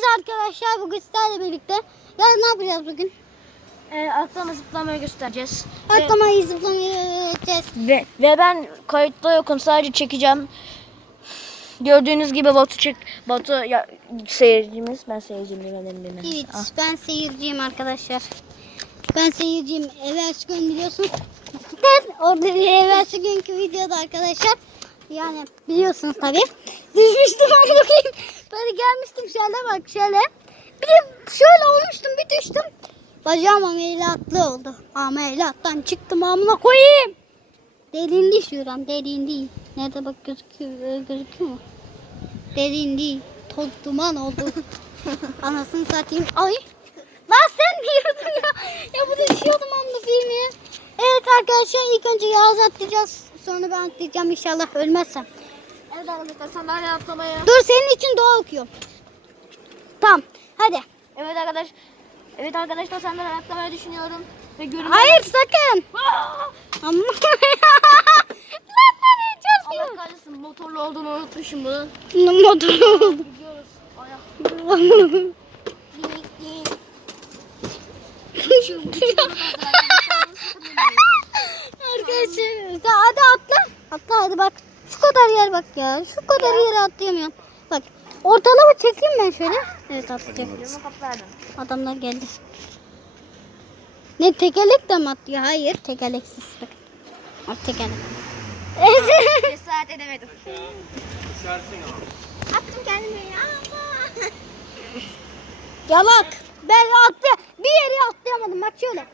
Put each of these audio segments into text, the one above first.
Herkese arkadaşlar bugün sizlerle birlikte. Ya ne yapacağız bugün? E, atlama zıplamayı göstereceğiz. Ve, Atlamayı zıplamayı öğreteceğiz. ve, ve ben kayıtta yokum sadece çekeceğim. Gördüğünüz gibi Batu çek Batu ya, seyircimiz ben seyirciyim değil mi? Evet Ah. ben seyirciyim arkadaşlar. Ben seyirciyim. Evvelsi gün biliyorsunuz. Ben orada evvelsi günkü videoda arkadaşlar. Yani biliyorsunuz tabii. Düşmüştüm ama bakayım. Böyle gelmiştim şöyle bak şöyle. Bir de şöyle olmuştum bir düştüm. Bacağım ameliyatlı oldu. Ameliyattan çıktım amına koyayım. Delindi şuram delindi. Nerede bak gözüküyor, gözüküyor mu? Delindi. Toz duman oldu. Anasını satayım. Ay. Lan sen diyordun ya. Ya bu düşüyordum amına koyayım ya. Evet arkadaşlar ilk önce Yağız atlayacağız. Sonra ben atlayacağım inşallah ölmezsem. Evet arkadaşlar sandalye atlamaya. Dur senin için dua okuyorum. Tamam hadi. Evet arkadaş. Evet arkadaşlar sandalye atlamayı düşünüyorum. Ve görün. Hayır sakın. Amma. Lan nereye Allah çarpıyor? kahretsin motorlu olduğunu unutmuşum bunun. Motor oldu. Gidiyoruz. Ayak. Arkadaşlar hadi atla. Atla hadi bak. Kadar yer bak ya. Şu kadar yere atlayamıyorum. Bak ortalama çekeyim ben şöyle. Evet kaplardım. Adamlar geldi. Ne tekerlek de mi atlıyor? Hayır tekerleksiz. Bak. Bak tekerlek. Cesaret edemedim. Attım kendimi ya. Yalak. Ben atla bir yere atlayamadım. Bak şöyle.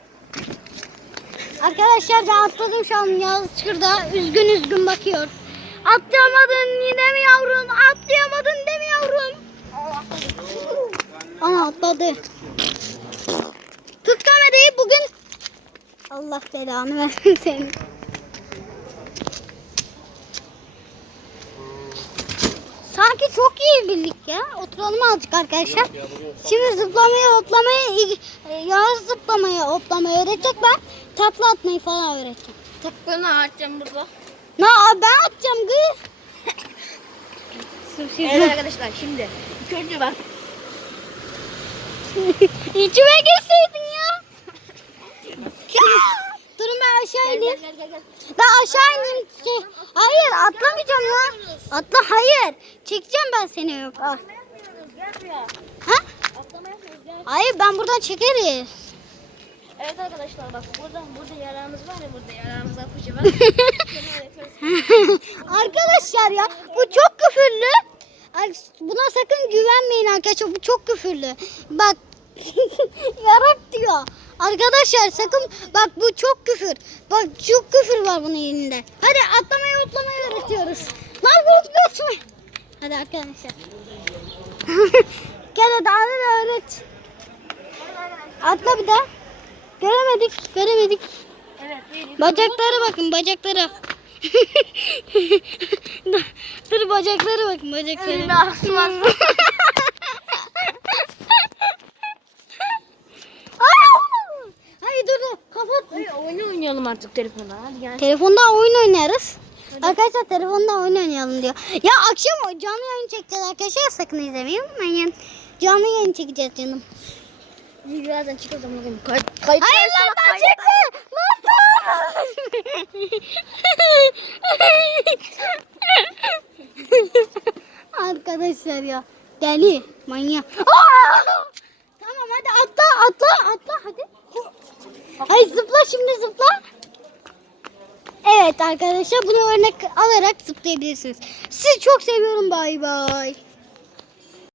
Arkadaşlar ben atladım şu an Yağız şurada üzgün üzgün bakıyor. Atlayamadın yine mi yavrum? Atlayamadın değil mi yavrum? Aa atladı. Tut bugün. Allah belanı versin senin. Sanki çok iyi bildik ya. Oturalım azıcık arkadaşlar. Şimdi zıplamayı, hoplamayı, e, yağız zıplamayı, hoplamayı öğretecek ben. Takla atmayı falan öğreteceğim. Takını açacağım burada. Na ben atacağım gı. Evet arkadaşlar şimdi ilk önce ben İçime girseydin ya. Durun ben aşağı gel ineyim. gel gel gel. Ben aşağı ineyim. Şey, hayır atlamayacağım ya. Atla hayır. Çekeceğim ben seni yok. Ha? Hayır ben buradan çekeriz. Evet arkadaşlar bak burada burada yarağımız var ya burada yarağımıza fıçı var. Arkadaşlar ya bu çok küfürlü. Buna sakın güvenmeyin arkadaşlar bu çok küfürlü. Bak yarak diyor. Arkadaşlar sakın bak bu çok küfür. Bak çok küfür var bunun elinde. Hadi atlamayı atlamayı öğretiyoruz. Lan göt götme. Hadi arkadaşlar. Gel hadi hadi öğret. Atla bir daha. Göremedik göremedik. Evet Bacaklara bakın bacaklara. Dur bacaklara bakın bacaklara. Hayır dur kapat. Oyun oynayalım artık telefonda hadi gel. Telefonda oyun oynarız. Arkadaşlar telefonda oyun oynayalım diyor. Ya akşam canlı yayın çekeceğiz arkadaşlar sakın izlemeyi unutmayın. Canlı yayın çekeceğiz canım. Birazdan çıkar zaman bakayım. Kayıt, Hayır lan çekme. Lan Arkadaşlar ya. Deli. Manyak. Tamam hadi atla atla atla hadi. Ay zıpla şimdi zıpla. Evet arkadaşlar bunu örnek alarak zıplayabilirsiniz. Sizi çok seviyorum bay bay.